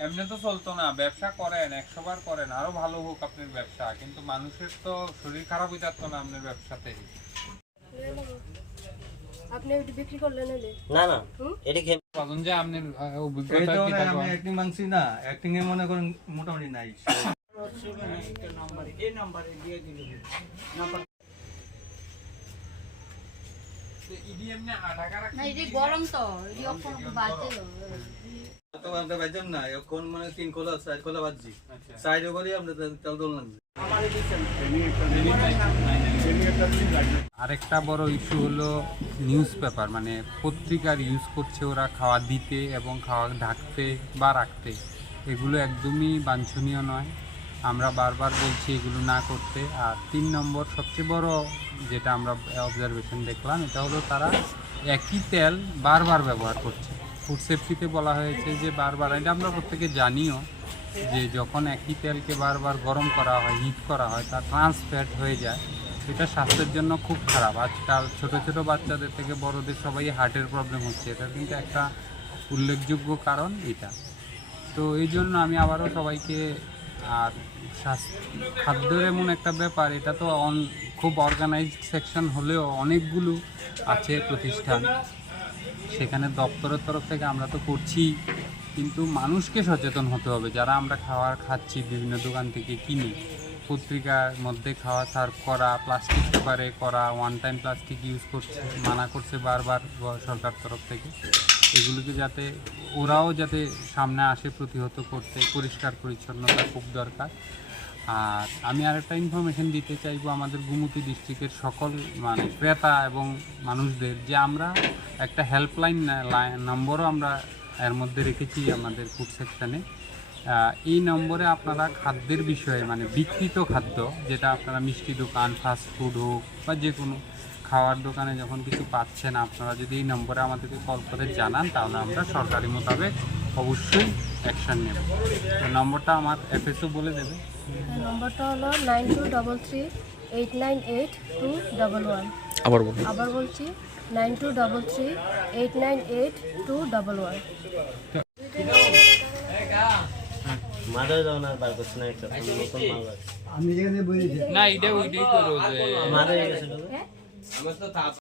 এমনি তো চলতো না, ব্যবসা করেন 100 বার করেন, আরো ভালো হোক আপনার ব্যবসা, কিন্তু মানুষের তো শরীর খারাপ হয়ে যাচ্ছে না আপনার ব্যবসাতে। আপনি ওইটা বিক্রি করলেন হলে না না এটা খেয়ে কখন যে আপনার এই অভিজ্ঞতা তো কি আমি থাকবে? অ্যাক্টিং মানছি না, অ্যাক্টিং এ মনে করেন মোটামুটি নাই। না এটা গরম তো এই অক্ষর বাজে তো আমরা বাইজাম না এখন মানে 3 কোলা 4 কোলা বাজছি সাইড ওভারই আমরা তেল দোলন। আরেকটা বড় ইস্যু হলো নিউজ পেপার, মানে পত্রিকার ইউজ করছে ওরা খাওয়া দিতে এবং খাওয়া ঢাকতে বা রাখতে। এগুলো একদমই বাঞ্ছনীয় নয়, আমরা বারবার বলছি এগুলো না করতে। আর 3 নম্বর সবচেয়ে বড় যেটা আমরা অবজারভেশন দেখলাম, এটা হলো তারা একই তেল বারবার ব্যবহার করছে। ফুড সেফটিতে বলা হয়েছে যে বারবার, এটা আমরা প্রত্যেকে জানিও, যে যখন একই তেলকে বারবার গরম করা হয়, হিট করা হয়, তা ট্রান্স ফ্যাট হয়ে যায়। এটা স্বাস্থ্যের জন্য খুব খারাপ। আজকাল ছোট ছোট বাচ্চাদের থেকে বড়দের সবাই হার্টের প্রবলেম হচ্ছে, এটা কিন্তু একটা উল্লেখযোগ্য কারণ এটা। তো এই জন্য আমি আবারও সবাইকে, আর খাদ্যের এমন একটা ব্যাপার, এটা তো খুব অর্গানাইজড সেকশন হলেও অনেকগুলো আছে প্রতিষ্ঠান, সেখানে দপ্তরের তরফ থেকে আমরা তো করছি, কিন্তু মানুষকে সচেতন হতে হবে। যারা আমরা খাচ্ছি বিভিন্ন দোকান থেকে কিনে, পত্রিকার মধ্যে খাওয়া সার্ভ করা, প্লাস্টিক পেপারে করা, ওয়ান টাইম প্লাস্টিক ইউজ করছে, মানা করছে বারবার সরকার তরফ থেকে। এগুলোকে যাতে ওরাও যাতে সামনে আসে প্রতিহত করতে, পরিষ্কার পরিচ্ছন্নতা খুব দরকার। আর আমি আরেকটা ইনফরমেশন দিতে চাইবো আমাদের গোমতী ডিস্ট্রিক্টের সকল মানে ক্রেতা এবং মানুষদের, যে আমরা একটা হেল্পলাইন নম্বরও আমরা এর মধ্যে রেখেছি আমাদের ফুড সেকশানে। এই নম্বরে আপনারা খাদ্যের বিষয়ে, মানে বিকৃত খাদ্য, যেটা আপনারা মিষ্টি দোকান, ফাস্ট ফুড হোক বা যে কোনো খাওয়ার দোকানে যখন কিছু পাচ্ছেন, আপনারা যদি এই নম্বরে আমাদেরকে কল করে জানান, তাহলে আমরা সরকারি মোতাবেক অবশ্যই অ্যাকশান নেব। তো নম্বরটা আমার এফএসও বলে দেবে। নম্বরটা হলো 9233898211। আবার বলছি 9233898211। মাদার যাওয়ার আর বার করছে না একটা নতুন মাল আছে আমি যেখানে বলেছি না, এটা ওইটাই করো যে মাদার গেছিল